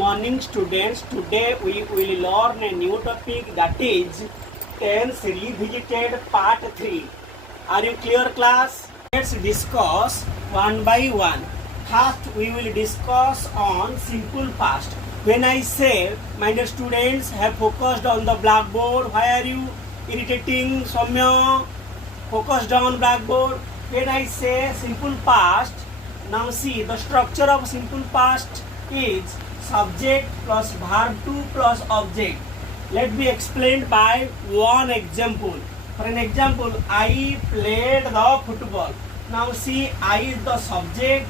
Morning students, today we will learn a new topic, that is tense revisited part 3. Are you clear, class? Let's discuss one by one. First we will discuss on simple past. When I say my dear students have focused on the blackboard, why are you irritating Soumya? Focused on blackboard. When I say simple past, now see the structure of simple past is subject plus verb to plus object. Let me explain by one example. For an example, I played the football. Now see, I is the subject,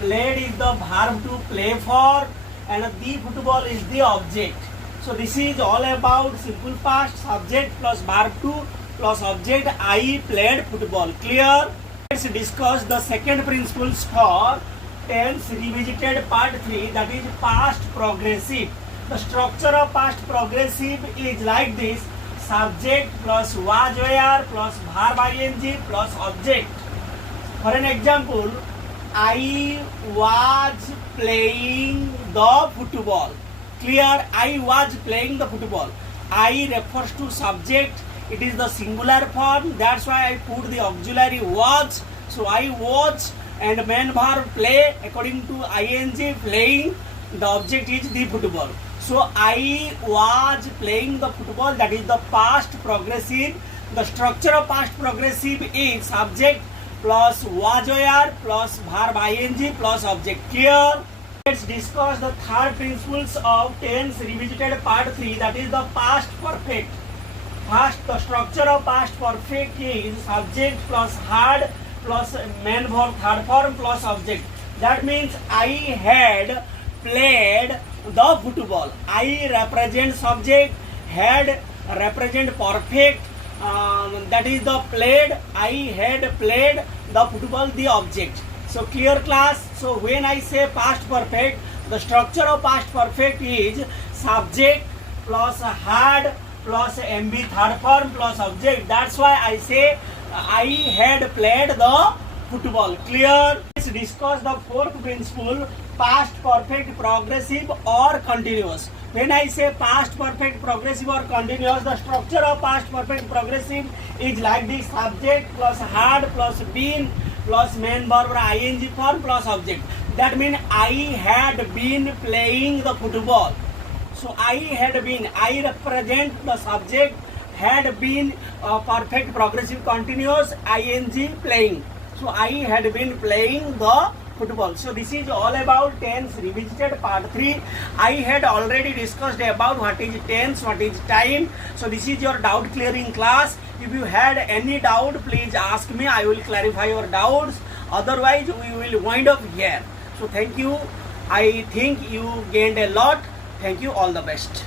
played is the verb to play for, and the football is the object. So this is all about simple past, subject plus verb to plus object. I played football. Clear? Let's discuss the second principles for tense revisited part 3, that is past progressive. The structure of past progressive is like this: subject plus was were plus verb ing plus object. For an example, I was playing the football. Clear? I was playing the football. I refers to subject. It is the singular form. That's why I put the auxiliary was. So I was and main verb play, according to ing playing, the object is the football. So I was playing the football, that is the past progressive. The structure of past progressive is subject plus was were plus verb ing plus object. Clear? Let's discuss the third principles of tense revisited part 3, that is the past perfect. First, the structure of past perfect is subject plus had plus main verb third form plus object. That means I had played the football. I represent subject, had represent perfect, that is the played. I had played the football, the object. So clear, class? So when I say past perfect, the structure of past perfect is subject plus had plus MB third form plus object. That's why I say I had played the football. Clear? Let's discuss the fourth principle, past perfect progressive or continuous. When I say past perfect progressive or continuous, the structure of past perfect progressive is like this: subject plus had plus been plus main verb ing form plus object. That means I had been playing the football. So I had been, I represent the subject, had been perfect progressive continuous, ing playing. So I had been playing the football. So this is all about tense revisited part 3. I had already discussed about what is tense, what is time. So this is your doubt clearing class. If you had any doubt, please ask me. I will clarify your doubts. Otherwise, we will wind up here. So thank you. I think you gained a lot. Thank you. All the best.